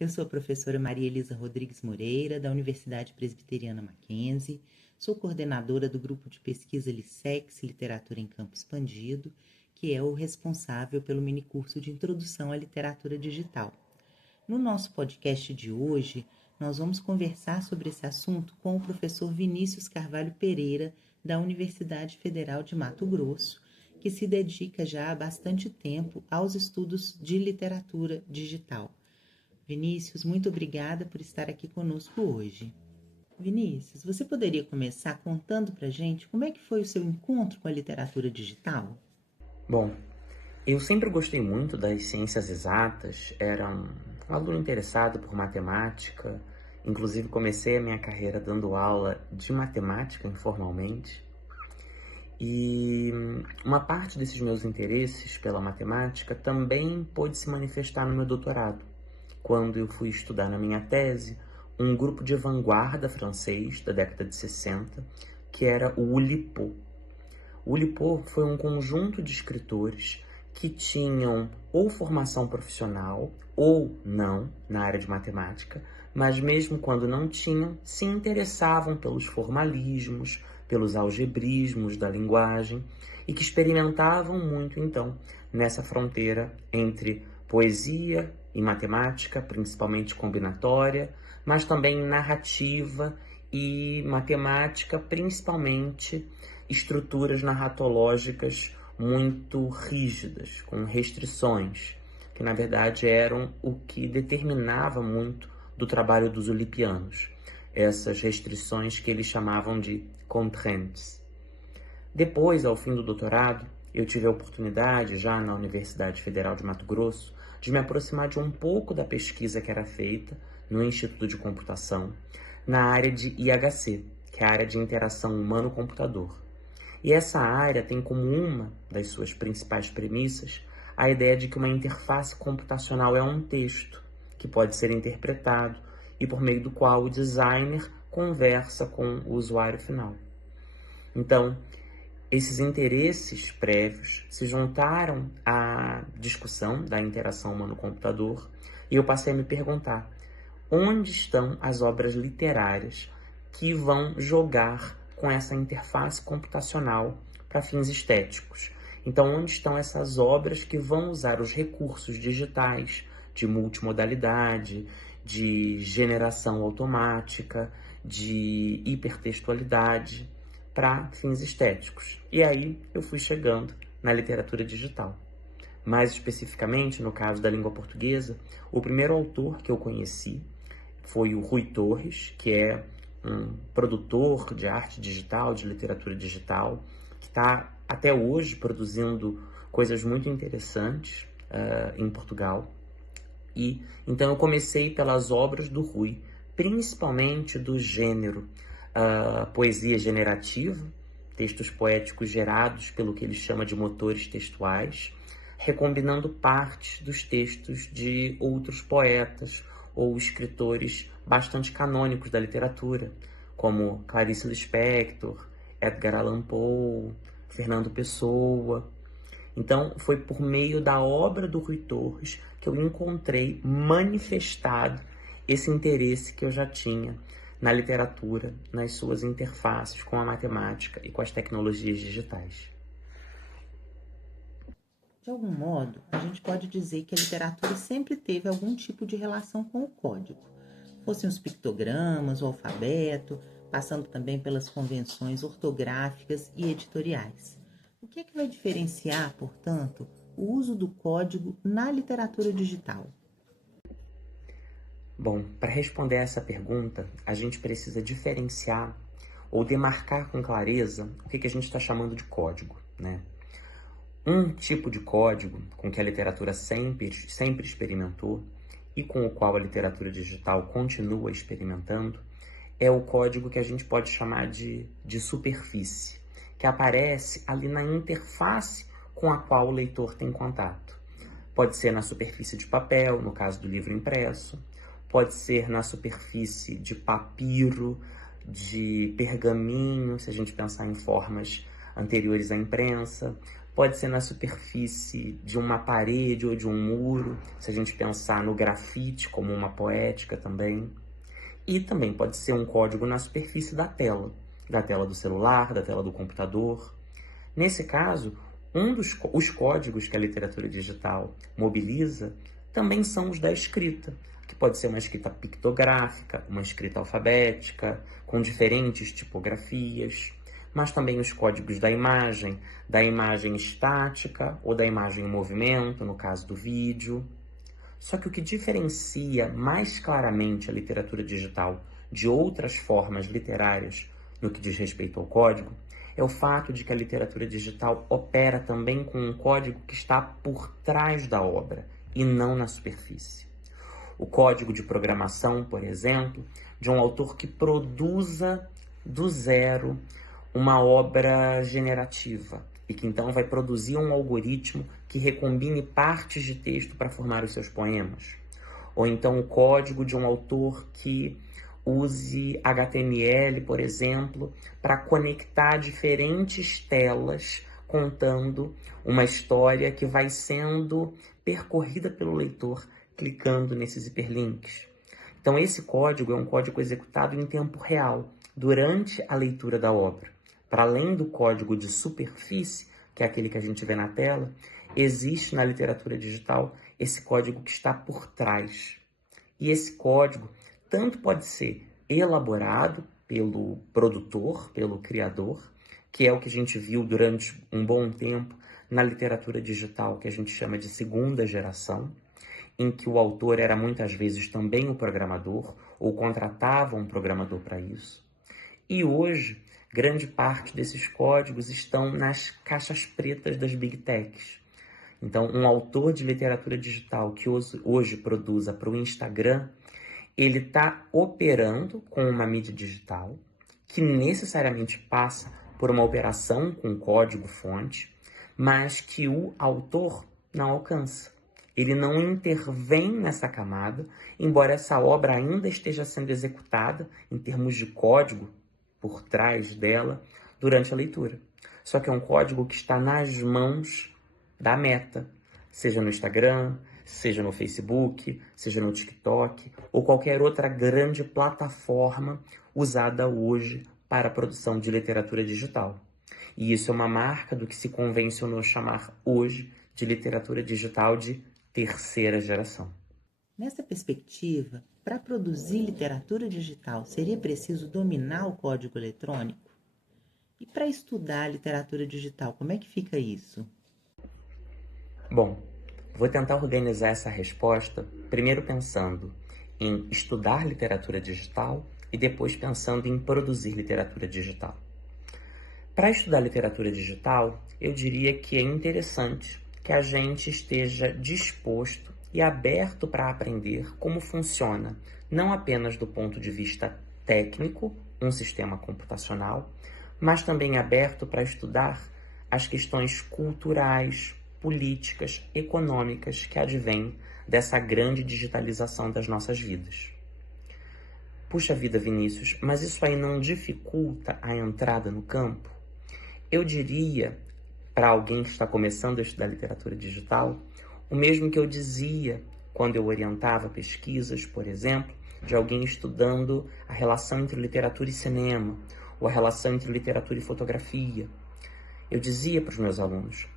Eu sou a professora Maria Elisa Rodrigues Moreira, da Universidade Presbiteriana Mackenzie, sou coordenadora do grupo de pesquisa LICEX, Literatura em Campo Expandido, que é o responsável pelo minicurso de Introdução à Literatura Digital. No nosso podcast de hoje, nós vamos conversar sobre esse assunto com o professor Vinícius Carvalho Pereira, da Universidade Federal de Mato Grosso, que se dedica já há bastante tempo aos estudos de literatura digital. Vinícius, muito obrigada por estar aqui conosco hoje. Vinícius, você poderia começar contando pra gente como é que foi o seu encontro com a literatura digital? Bom, eu sempre gostei muito das ciências exatas, era um aluno interessado por matemática, inclusive comecei a minha carreira dando aula de matemática informalmente. E uma parte desses meus interesses pela matemática também pôde se manifestar no meu doutorado, quando eu fui estudar na minha tese um grupo de vanguarda francês da década de 60, que era o Oulipo. O Oulipo foi um conjunto de escritores que tinham ou formação profissional ou não na área de matemática, mas mesmo quando não tinham, se interessavam pelos formalismos, pelos algebrismos da linguagem e que experimentavam muito, então, nessa fronteira entre poesia e matemática, principalmente combinatória, mas também narrativa e matemática, principalmente estruturas narratológicas muito rígidas, com restrições, que na verdade eram o que determinava muito do trabalho dos oulipianos, essas restrições que eles chamavam de contraintes. Depois, ao fim do doutorado, eu tive a oportunidade, já na Universidade Federal de Mato Grosso, de me aproximar de um pouco da pesquisa que era feita no Instituto de Computação, na área de IHC, que é a área de interação humano-computador. E essa área tem como uma das suas principais premissas a ideia de que uma interface computacional é um texto que pode ser interpretado e por meio do qual o designer conversa com o usuário final. Então, esses interesses prévios se juntaram à discussão da interação humano-computador e eu passei a me perguntar: onde estão as obras literárias que vão jogar com essa interface computacional para fins estéticos? Então, onde estão essas obras que vão usar os recursos digitais de multimodalidade, de generação automática, de hipertextualidade para fins estéticos? E aí eu fui chegando na literatura digital. Mais especificamente, no caso da língua portuguesa, o primeiro autor que eu conheci foi o Rui Torres, que é um produtor de arte digital, de literatura digital, que está até hoje produzindo coisas muito interessantes em Portugal. E então eu comecei pelas obras do Rui, principalmente do gênero poesia generativa, textos poéticos gerados pelo que ele chama de motores textuais, recombinando partes dos textos de outros poetas ou escritores bastante canônicos da literatura, como Clarice Lispector, Edgar Allan Poe, Fernando Pessoa. Então, foi por meio da obra do Rui Torres que eu encontrei manifestado esse interesse que eu já tinha na literatura, nas suas interfaces com a matemática e com as tecnologias digitais. De algum modo, a gente pode dizer que a literatura sempre teve algum tipo de relação com o código, fossem os pictogramas, o alfabeto, passando também pelas convenções ortográficas e editoriais. O que é que vai diferenciar, portanto, o uso do código na literatura digital? Bom, para responder a essa pergunta, a gente precisa diferenciar ou demarcar com clareza o que a gente está chamando de código, né? Um tipo de código com que a literatura sempre experimentou e com o qual a literatura digital continua experimentando é o código que a gente pode chamar de superfície, que aparece ali na interface com a qual o leitor tem contato. Pode ser na superfície de papel, no caso do livro impresso, pode ser na superfície de papiro, de pergaminho, se a gente pensar em formas anteriores à imprensa, pode ser na superfície de uma parede ou de um muro, se a gente pensar no grafite como uma poética também. E também pode ser um código na superfície da tela do celular, da tela do computador. Nesse caso, os códigos que a literatura digital mobiliza também são os da escrita, que pode ser uma escrita pictográfica, uma escrita alfabética, com diferentes tipografias, mas também os códigos da imagem estática ou da imagem em movimento, no caso do vídeo. Só que o que diferencia mais claramente a literatura digital de outras formas literárias no que diz respeito ao código é o fato de que a literatura digital opera também com um código que está por trás da obra e não na superfície. O código de programação, por exemplo, de um autor que produza do zero uma obra generativa e que então vai produzir um algoritmo que recombine partes de texto para formar os seus poemas. Ou então o código de um autor que use HTML, por exemplo, para conectar diferentes telas contando uma história que vai sendo percorrida pelo leitor clicando nesses hiperlinks. Então esse código é um código executado em tempo real, durante a leitura da obra. Para além do código de superfície, que é aquele que a gente vê na tela, existe na literatura digital esse código que está por trás. E esse código tanto pode ser elaborado pelo produtor, pelo criador, que é o que a gente viu durante um bom tempo na literatura digital, que a gente chama de segunda geração, em que o autor era muitas vezes também o programador, ou contratava um programador para isso. E hoje, grande parte desses códigos estão nas caixas pretas das Big Techs. Então, um autor de literatura digital que hoje produza para o Instagram, ele está operando com uma mídia digital que necessariamente passa por uma operação com código-fonte, mas que o autor não alcança. Ele não intervém nessa camada, embora essa obra ainda esteja sendo executada em termos de código por trás dela durante a leitura. Só que é um código que está nas mãos da Meta, seja no Instagram, seja no Facebook, seja no TikTok ou qualquer outra grande plataforma usada hoje para a produção de literatura digital. E isso é uma marca do que se convencionou chamar hoje de literatura digital de terceira geração. Nessa perspectiva, para produzir literatura digital, seria preciso dominar o código eletrônico? E para estudar literatura digital, como é que fica isso? Bom, vou tentar organizar essa resposta primeiro pensando em estudar literatura digital e depois pensando em produzir literatura digital. Para estudar literatura digital, eu diria que é interessante que a gente esteja disposto e aberto para aprender como funciona, não apenas do ponto de vista técnico, um sistema computacional, mas também aberto para estudar as questões culturais, políticas, econômicas que advêm dessa grande digitalização das nossas vidas. Puxa vida, Vinícius, mas isso aí não dificulta a entrada no campo? Eu diria, para alguém que está começando a estudar literatura digital, o mesmo que eu dizia quando eu orientava pesquisas, por exemplo, de alguém estudando a relação entre literatura e cinema, ou a relação entre literatura e fotografia. Eu dizia para os meus alunos,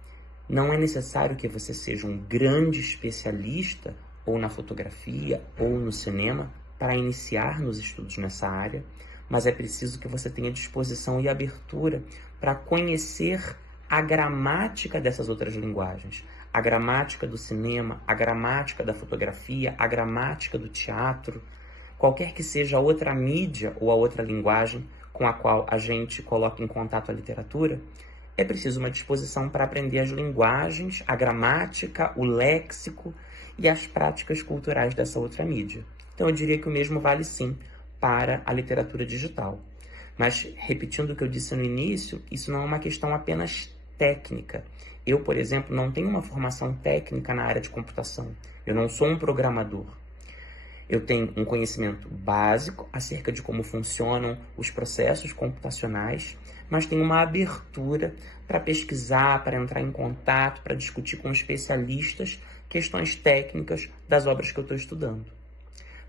não é necessário que você seja um grande especialista ou na fotografia ou no cinema para iniciar nos estudos nessa área, mas é preciso que você tenha disposição e abertura para conhecer a gramática dessas outras linguagens, a gramática do cinema, a gramática da fotografia, a gramática do teatro, qualquer que seja a outra mídia ou a outra linguagem com a qual a gente coloca em contato a literatura, é preciso uma disposição para aprender as linguagens, a gramática, o léxico e as práticas culturais dessa outra mídia. Então eu diria que o mesmo vale sim para a literatura digital. Mas, repetindo o que eu disse no início, isso não é uma questão apenas técnica. Eu, por exemplo, não tenho uma formação técnica na área de computação. Eu não sou um programador. Eu tenho um conhecimento básico acerca de como funcionam os processos computacionais, mas tenho uma abertura para pesquisar, para entrar em contato, para discutir com especialistas questões técnicas das obras que eu estou estudando.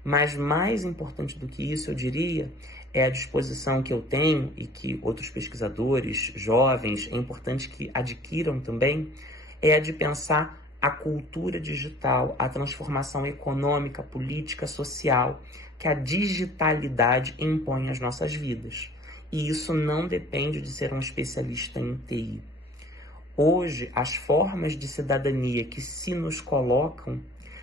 Mas mais importante do que isso, eu diria, é a disposição que eu tenho e que outros pesquisadores jovens, é importante que adquiram também, é a de pensar a cultura digital, a transformação econômica, política, social que a digitalidade impõe às nossas vidas. E isso não depende de ser um especialista em TI. Hoje, as formas de cidadania que se nos colocam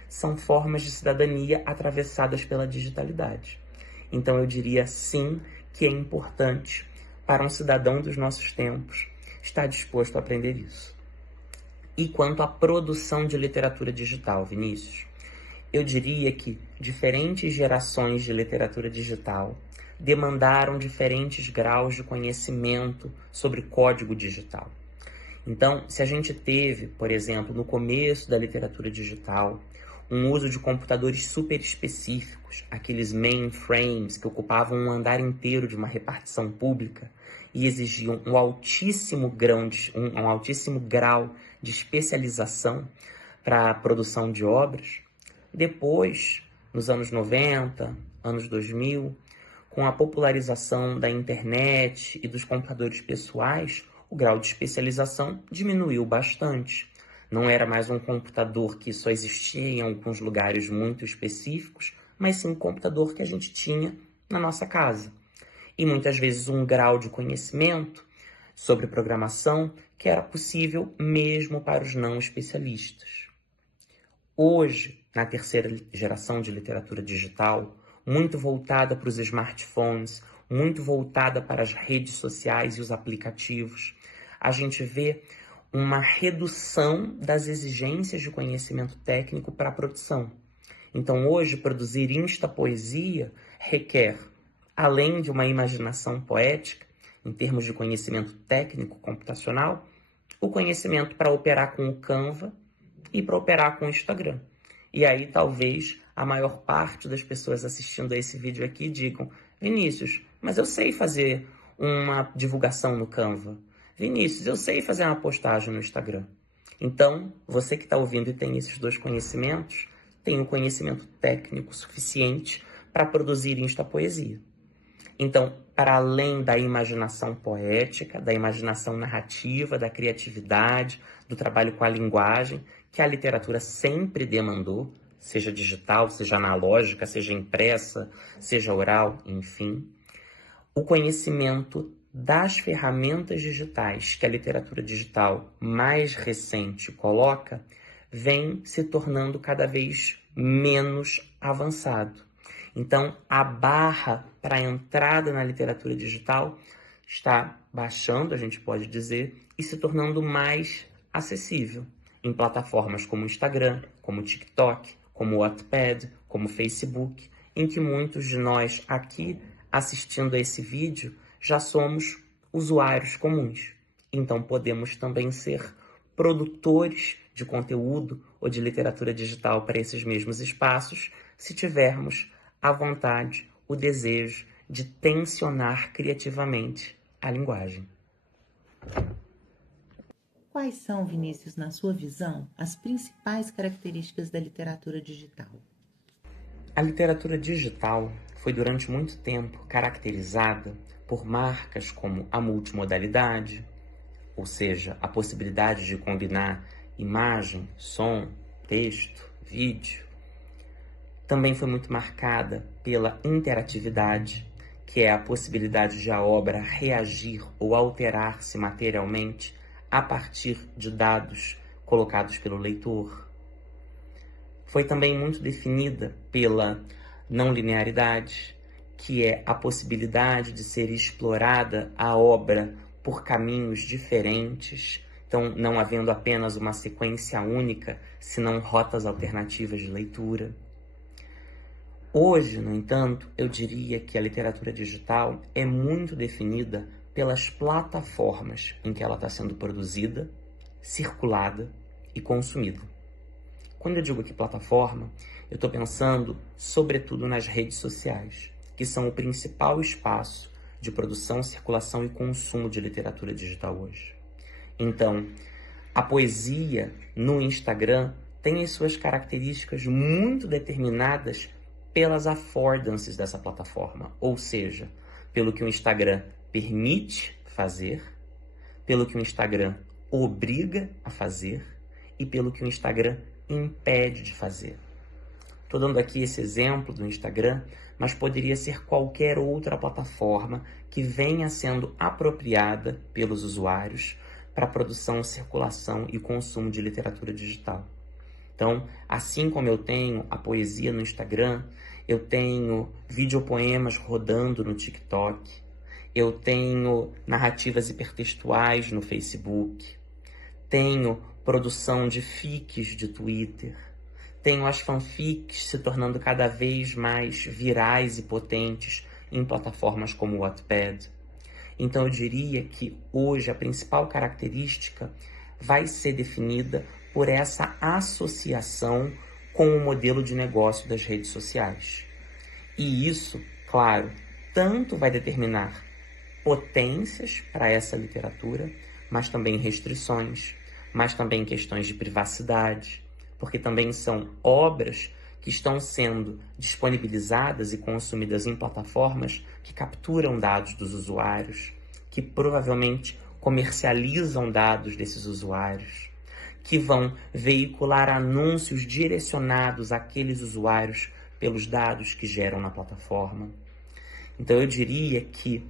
são formas de cidadania atravessadas pela digitalidade. Então eu diria sim que é importante para um cidadão dos nossos tempos estar disposto a aprender isso. E quanto à produção de literatura digital, Vinícius, eu diria que diferentes gerações de literatura digital demandaram diferentes graus de conhecimento sobre código digital. Então, se a gente teve, por exemplo, no começo da literatura digital, um uso de computadores super específicos, aqueles mainframes que ocupavam um andar inteiro de uma repartição pública e exigiam um altíssimo grau de especialização para a produção de obras. Depois, nos anos 90, anos 2000, com a popularização da internet e dos computadores pessoais, o grau de especialização diminuiu bastante. Não era mais um computador que só existia em alguns lugares muito específicos, mas sim um computador que a gente tinha na nossa casa. E muitas vezes um grau de conhecimento sobre programação que era possível mesmo para os não especialistas. Hoje, na terceira geração de literatura digital, muito voltada para os smartphones, muito voltada para as redes sociais e os aplicativos, a gente vê uma redução das exigências de conhecimento técnico para a produção. Então, hoje, produzir instapoesia requer, além de uma imaginação poética, em termos de conhecimento técnico computacional, o conhecimento para operar com o Canva e para operar com o Instagram. E aí, talvez, a maior parte das pessoas assistindo a esse vídeo aqui digam: Vinícius, mas eu sei fazer uma divulgação no Canva. Vinícius, eu sei fazer uma postagem no Instagram. Então, você que está ouvindo e tem esses dois conhecimentos, tem um conhecimento técnico suficiente para produzir instapoesia. Então, para além da imaginação poética, da imaginação narrativa, da criatividade, do trabalho com a linguagem, que a literatura sempre demandou, seja digital, seja analógica, seja impressa, seja oral, enfim, o conhecimento das ferramentas digitais que a literatura digital mais recente coloca vem se tornando cada vez menos avançado. Então, a barra para a entrada na literatura digital está baixando, a gente pode dizer, e se tornando mais acessível em plataformas como o Instagram, como o TikTok, como o Wattpad, como o Facebook, em que muitos de nós aqui assistindo a esse vídeo já somos usuários comuns. Então podemos também ser produtores de conteúdo ou de literatura digital para esses mesmos espaços, se tivermos a vontade, o desejo de tensionar criativamente a linguagem. Quais são, Vinícius, na sua visão, as principais características da literatura digital? A literatura digital foi durante muito tempo caracterizada por marcas como a multimodalidade, ou seja, a possibilidade de combinar imagem, som, texto, vídeo. Também foi muito marcada pela interatividade, que é a possibilidade de a obra reagir ou alterar-se materialmente a partir de dados colocados pelo leitor. Foi também muito definida pela não linearidade, que é a possibilidade de ser explorada a obra por caminhos diferentes, então não havendo apenas uma sequência única, senão rotas alternativas de leitura. Hoje, no entanto, eu diria que a literatura digital é muito definida pelas plataformas em que ela está sendo produzida, circulada e consumida. Quando eu digo aqui plataforma, eu estou pensando sobretudo nas redes sociais, que são o principal espaço de produção, circulação e consumo de literatura digital hoje. Então, a poesia no Instagram tem as suas características muito determinadas pelas affordances dessa plataforma, ou seja, pelo que o Instagram permite fazer, pelo que o Instagram obriga a fazer e pelo que o Instagram impede de fazer. Estou dando aqui esse exemplo do Instagram, mas poderia ser qualquer outra plataforma que venha sendo apropriada pelos usuários para a produção, circulação e consumo de literatura digital. Então, assim como eu tenho a poesia no Instagram, eu tenho videopoemas rodando no TikTok, eu tenho narrativas hipertextuais no Facebook, tenho produção de fics de Twitter, tenho as fanfics se tornando cada vez mais virais e potentes em plataformas como o Wattpad. Então eu diria que hoje a principal característica vai ser definida por essa associação com o modelo de negócio das redes sociais. E isso, claro, tanto vai determinar potências para essa literatura, mas também restrições, mas também questões de privacidade, porque também são obras que estão sendo disponibilizadas e consumidas em plataformas que capturam dados dos usuários, que provavelmente comercializam dados desses usuários, que vão veicular anúncios direcionados àqueles usuários pelos dados que geram na plataforma. Então eu diria que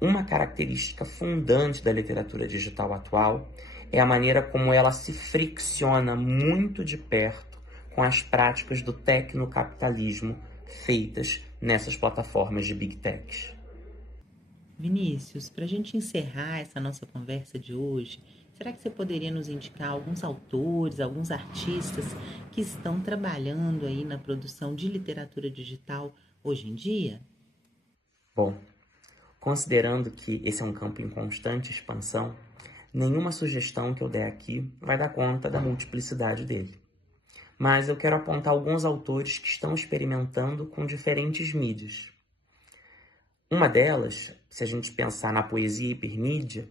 uma característica fundante da literatura digital atual é a maneira como ela se fricciona muito de perto com as práticas do tecnocapitalismo feitas nessas plataformas de Big Techs. Vinícius, para a gente encerrar essa nossa conversa de hoje, será que você poderia nos indicar alguns autores, alguns artistas que estão trabalhando aí na produção de literatura digital hoje em dia? Bom, considerando que esse é um campo em constante expansão, nenhuma sugestão que eu der aqui vai dar conta da multiplicidade dele. Mas eu quero apontar alguns autores que estão experimentando com diferentes mídias. Uma delas, se a gente pensar na poesia hipermídia,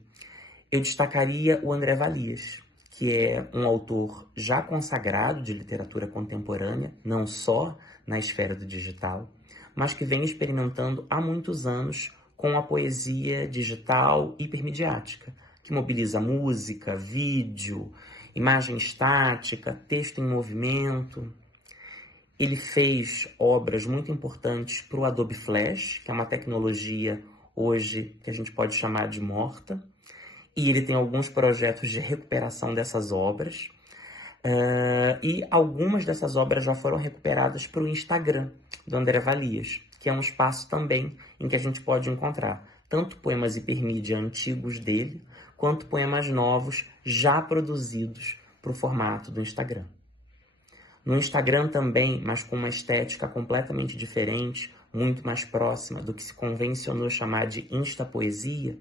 eu destacaria o André Valias, que é um autor já consagrado de literatura contemporânea, não só na esfera do digital, mas que vem experimentando há muitos anos com a poesia digital hipermediática, que mobiliza música, vídeo, imagem estática, texto em movimento. Ele fez obras muito importantes para o Adobe Flash, que é uma tecnologia hoje que a gente pode chamar de morta, e ele tem alguns projetos de recuperação dessas obras, e algumas dessas obras já foram recuperadas para o Instagram do André Valias, que é um espaço também em que a gente pode encontrar tanto poemas hipermídia antigos dele, quanto poemas novos já produzidos para o formato do Instagram. No Instagram também, mas com uma estética completamente diferente, muito mais próxima do que se convencionou chamar de instapoesia,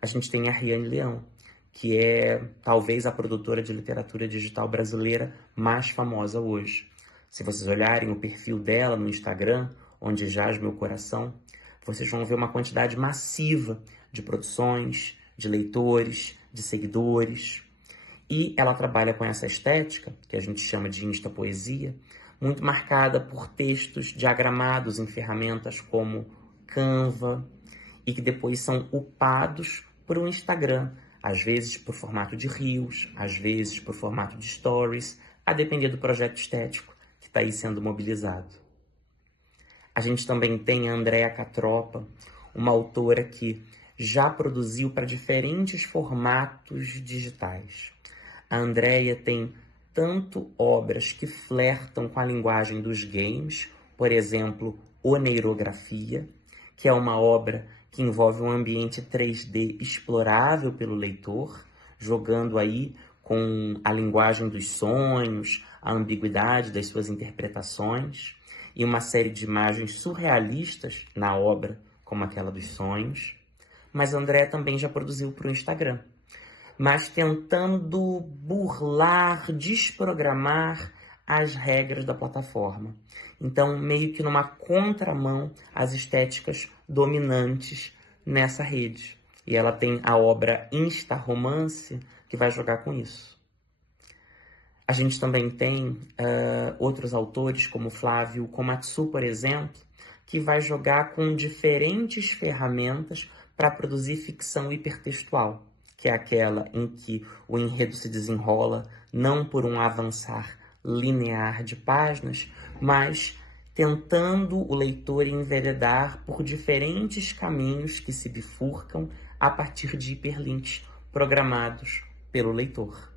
a gente tem a Riane Leão, que é talvez a produtora de literatura digital brasileira mais famosa hoje. Se vocês olharem o perfil dela no Instagram, onde jaz meu coração, vocês vão ver uma quantidade massiva de produções, de leitores, de seguidores. E ela trabalha com essa estética, que a gente chama de instapoesia, muito marcada por textos diagramados em ferramentas como Canva, e que depois são upados por um Instagram, às vezes por formato de Reels, às vezes por formato de Stories, a depender do projeto estético que está aí sendo mobilizado. A gente também tem a Andréa Catropa, uma autora que já produziu para diferentes formatos digitais. A Andréa tem tanto obras que flertam com a linguagem dos games, por exemplo, Oneirografia, que é uma obra que envolve um ambiente 3D explorável pelo leitor, jogando aí com a linguagem dos sonhos, a ambiguidade das suas interpretações, e uma série de imagens surrealistas na obra, como aquela dos sonhos. Mas André também já produziu para o Instagram, mas tentando burlar, desprogramar as regras da plataforma. Então, meio que numa contramão às estéticas dominantes nessa rede. E ela tem a obra Insta Romance, que vai jogar com isso. A gente também tem outros autores, como Flávio Komatsu, por exemplo, que vai jogar com diferentes ferramentas para produzir ficção hipertextual, que é aquela em que o enredo se desenrola não por um avançar linear de páginas, mas tentando o leitor enveredar por diferentes caminhos que se bifurcam a partir de hiperlinks programados pelo leitor.